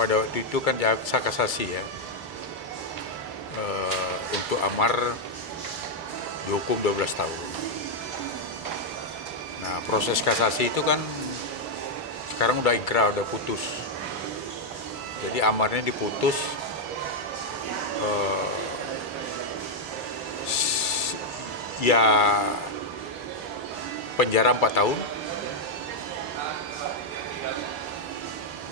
pada waktu itu kan jaksa kasasi ya, untuk Amar dihukum 12 tahun. Nah, proses kasasi itu kan sekarang udah ingkrah, udah putus. Jadi Amarnya diputus ya penjara 4 tahun,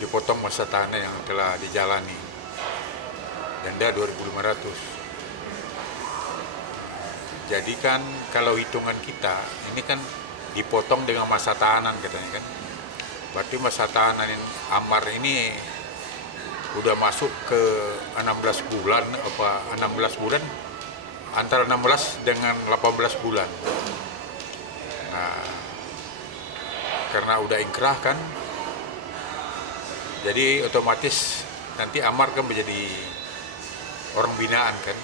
dipotong masa tahanan yang telah dijalani, denda 2.500. Jadi kan kalau hitungan kita ini kan dipotong dengan masa tahanan katanya kan, berarti masa tahanan Amar ini udah masuk ke 16 bulan apa 16 bulan, antara 16 dengan 18 bulan. Nah, karena udah ingkrah kan, jadi otomatis nanti Amar kan menjadi orang binaan kan,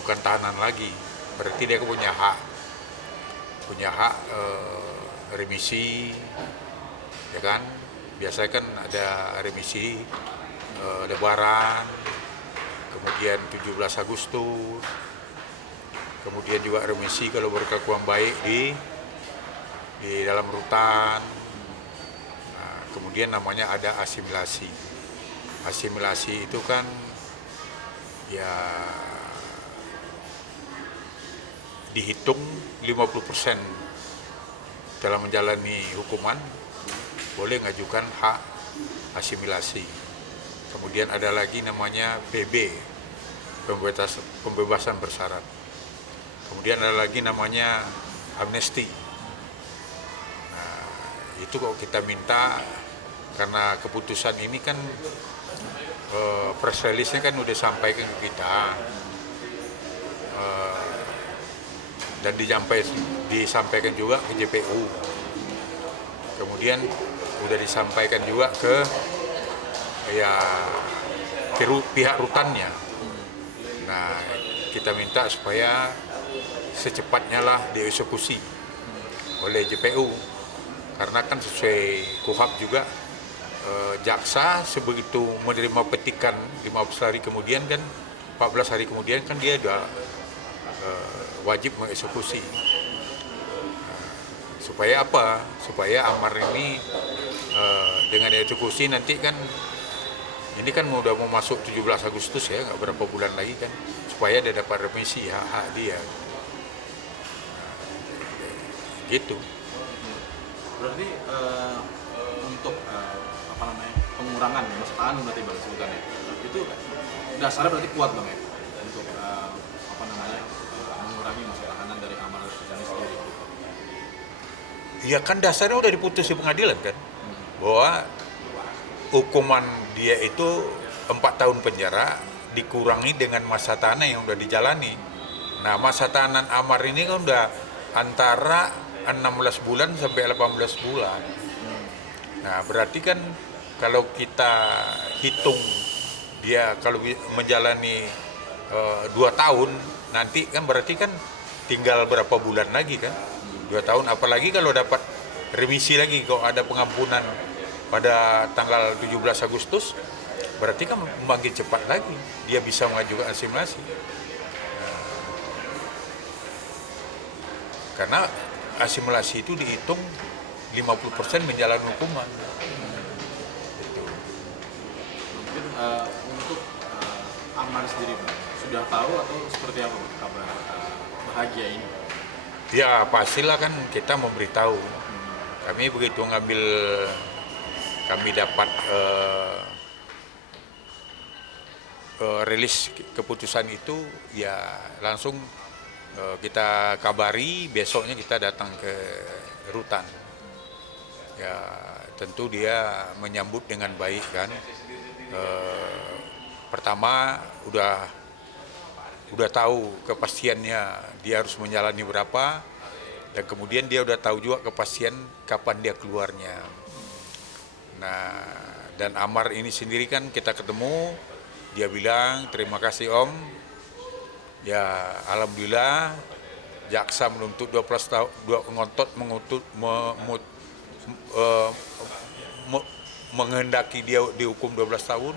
bukan tahanan lagi. Berarti dia punya hak remisi, ya kan? Biasanya kan ada remisi Lebaran, kemudian 17 Agustus, kemudian juga remisi kalau berkelakuan baik di dalam rutan. Nah, kemudian namanya ada asimilasi. Asimilasi itu kan ya dihitung 50% dalam menjalani hukuman boleh mengajukan hak asimilasi. Kemudian ada lagi namanya PB, pembebasan bersyarat. Kemudian ada lagi namanya amnesti. Nah, itu kok kita minta, karena keputusan ini kan press release-nya kan udah sampaikan ke kita, dan disampaikan juga ke JPU. Kemudian udah disampaikan juga ke pihak rutannya. Nah, kita minta supaya secepatnya lah dieksekusi oleh JPU, karena kan sesuai KUHP juga, jaksa sebegitu menerima petikan 15 hari kemudian kan, 14 hari kemudian kan dia udah wajib mengeksekusi. Supaya apa? Supaya Amar ini dengan eksekusi nanti kan, ini kan udah mau masuk 17 Agustus ya, nggak berapa bulan lagi kan, supaya dia dapat remisi hak dia. Gitu. Berarti untuk pengurangan masa tahanan berarti bang sebutannya itu dasarnya berarti kuat bang ya, untuk mengurangi masa tahanan dari Amar Zani sendiri. Ya kan dasarnya udah diputus di pengadilan kan, bahwa hukuman dia itu 4 tahun penjara dikurangi dengan masa tahanan yang udah dijalani. Nah, masa tahanan Amar ini kan udah antara 16 bulan sampai 18 bulan. Nah, berarti kan kalau kita hitung dia kalau menjalani 2 tahun nanti kan, berarti kan tinggal berapa bulan lagi kan, 2 tahun. Apalagi kalau dapat remisi lagi, kalau ada pengampunan pada tanggal 17 Agustus, berarti kan makin cepat lagi dia bisa mengajukan asimilasi. Karena asimilasi itu dihitung 50% menjalani hukuman. Mungkin untuk Amar sendiri bang, sudah tahu atau seperti apa kabar bahagia ini? Ya pastilah kan kita memberitahu. Kami begitu kami dapat rilis keputusan itu, ya langsung kita kabari, besoknya kita datang ke rutan. Ya tentu dia menyambut dengan baik kan. Pertama udah tahu kepastiannya dia harus menjalani berapa, dan kemudian dia udah tahu juga kepastian kapan dia keluarnya. Nah, dan Amar ini sendiri kan kita ketemu, dia bilang terima kasih Om. Ya alhamdulillah jaksa menuntut 12 tahun, menghendaki dia dihukum 12 tahun,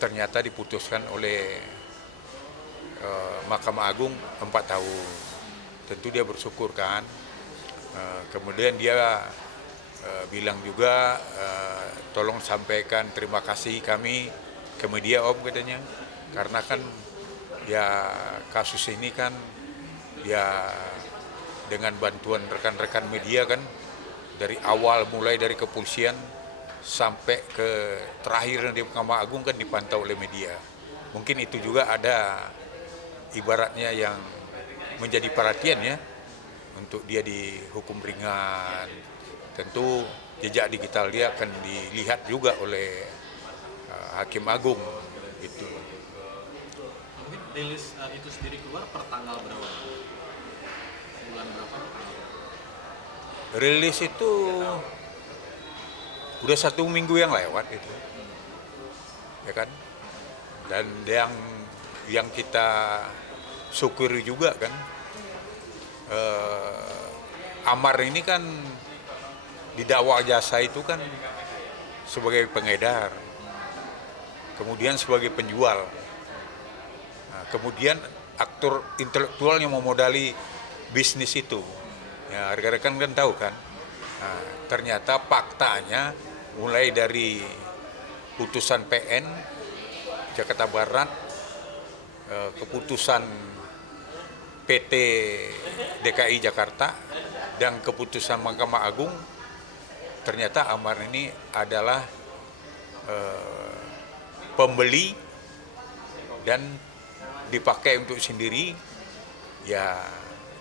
ternyata diputuskan oleh Mahkamah Agung 4 tahun. Tentu dia bersyukur kan. Kemudian dia bilang juga, tolong sampaikan terima kasih kami ke media Om, katanya, karena kan ya kasus ini kan ya dengan bantuan rekan-rekan media kan, dari awal mulai dari kepolisian sampai ke terakhir di Mahkamah Agung kan dipantau oleh media. Mungkin itu juga ada ibaratnya yang menjadi perhatian ya untuk dia dihukum ringan. Tentu jejak digital dia akan dilihat juga oleh Hakim Agung itu. Mungkin rilis itu sendiri keluar per tanggal berapa? Bulan berapa? Rilis itu udah 1 minggu yang lewat itu, ya kan. Dan yang kita syukuri juga kan, Amar ini kan didakwa jasa itu kan sebagai pengedar, kemudian sebagai penjual, nah, kemudian aktor intelektual yang memodali bisnis itu. Ya, rekan-rekan kan tahu kan. Nah, ternyata faktanya mulai dari putusan PN Jakarta Barat, keputusan PT DKI Jakarta, dan keputusan Mahkamah Agung, ternyata Amar ini adalah pembeli dan dipakai untuk sendiri, ya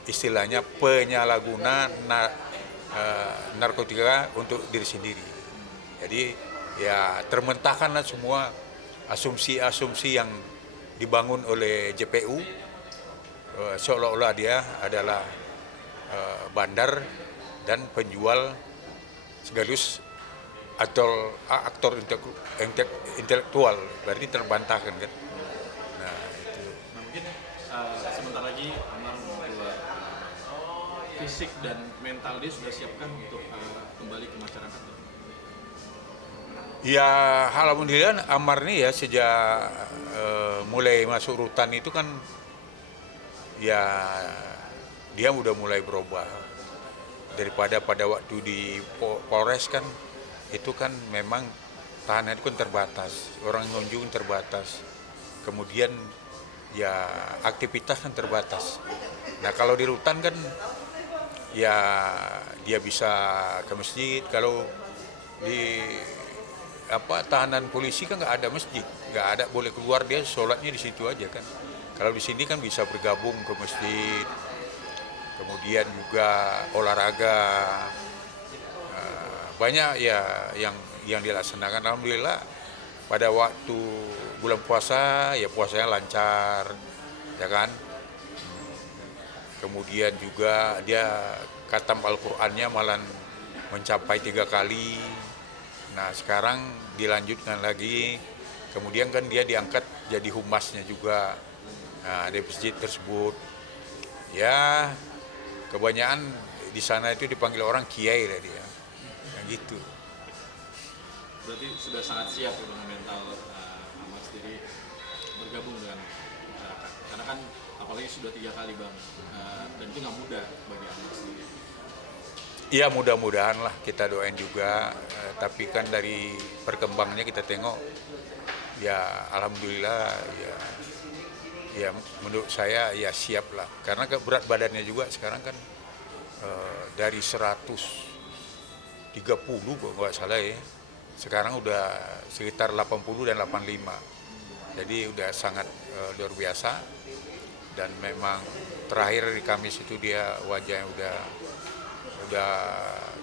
istilahnya penyalahguna narkotika untuk diri sendiri. Jadi ya termentahkanlah semua asumsi-asumsi yang dibangun oleh JPU, seolah-olah dia adalah bandar dan penjual sekaligus aktor intelektual, berarti terbantahkan kan. Nah itu. Nah mungkin sebentar lagi Amar mau keluar, fisik dan mental dia sudah siapkan untuk kembali ke masyarakat. Ya alhamdulillah Amar ini ya sejak mulai masuk rutan itu kan ya dia udah mulai berubah. Daripada pada waktu di Polres kan itu kan memang tahanan itu kan terbatas, orang ngunjung terbatas, kemudian ya aktivitas kan terbatas. Nah kalau di rutan kan ya dia bisa ke masjid. Kalau di tahanan polisi kan nggak ada masjid, nggak ada, boleh keluar, dia sholatnya di situ aja kan. Kalau di sini kan bisa bergabung ke masjid, kemudian juga olahraga, banyak ya yang dilaksanakan. Alhamdulillah pada waktu bulan puasa ya puasanya lancar, ya kan. Kemudian juga dia khatam Al-Qur'annya malah mencapai 3 kali. Nah sekarang dilanjutkan lagi, kemudian kan dia diangkat jadi humasnya juga, nah, di masjid tersebut. Ya kebanyakan di sana itu dipanggil orang kiai lah dia, yang gitu. Berarti sudah sangat siap dengan mental Amar sendiri bergabung dengan masyarakat. Karena kan apalagi sudah 3 kali Bang, dan itu nggak mudah bagi Amar sendiri. Iya mudah-mudahan lah, kita doain juga, tapi kan dari perkembangannya kita tengok, ya alhamdulillah ya menurut saya ya siap lah, karena berat badannya juga sekarang kan dari 130 kalau nggak salah ya, sekarang udah sekitar 80 dan 85, jadi udah sangat luar biasa. Dan memang terakhir di Kamis itu dia wajahnya udah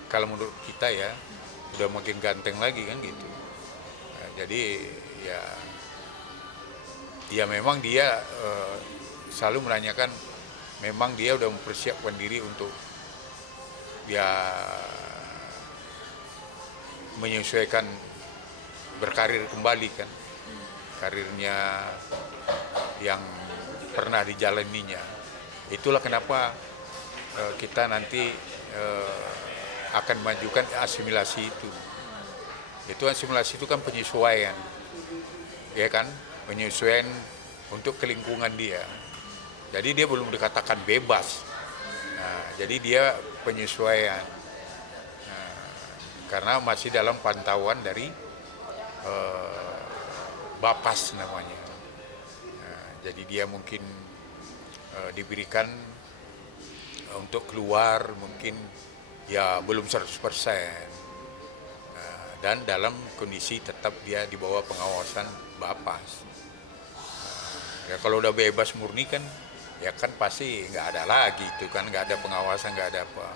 kalau menurut kita ya udah makin ganteng lagi kan gitu. Nah, jadi ya memang dia selalu menanyakan, memang dia udah mempersiapkan diri untuk ya menyesuaikan berkarir kembali kan, karirnya yang pernah dijalaninya. Itulah kenapa kita nanti akan majukan asimilasi itu. Itu kan simulasi itu kan penyesuaian, ya kan, penyesuaian untuk ke lingkungan dia. Jadi dia belum dikatakan bebas. Nah, jadi dia penyesuaian karena masih dalam pantauan dari Bapas namanya. Nah, jadi dia mungkin diberikan untuk keluar mungkin ya belum 100%. Dan dalam kondisi tetap dia di bawah pengawasan Bapas. Ya kalau udah bebas murni kan ya kan pasti nggak ada lagi itu kan, nggak ada pengawasan, nggak ada apa.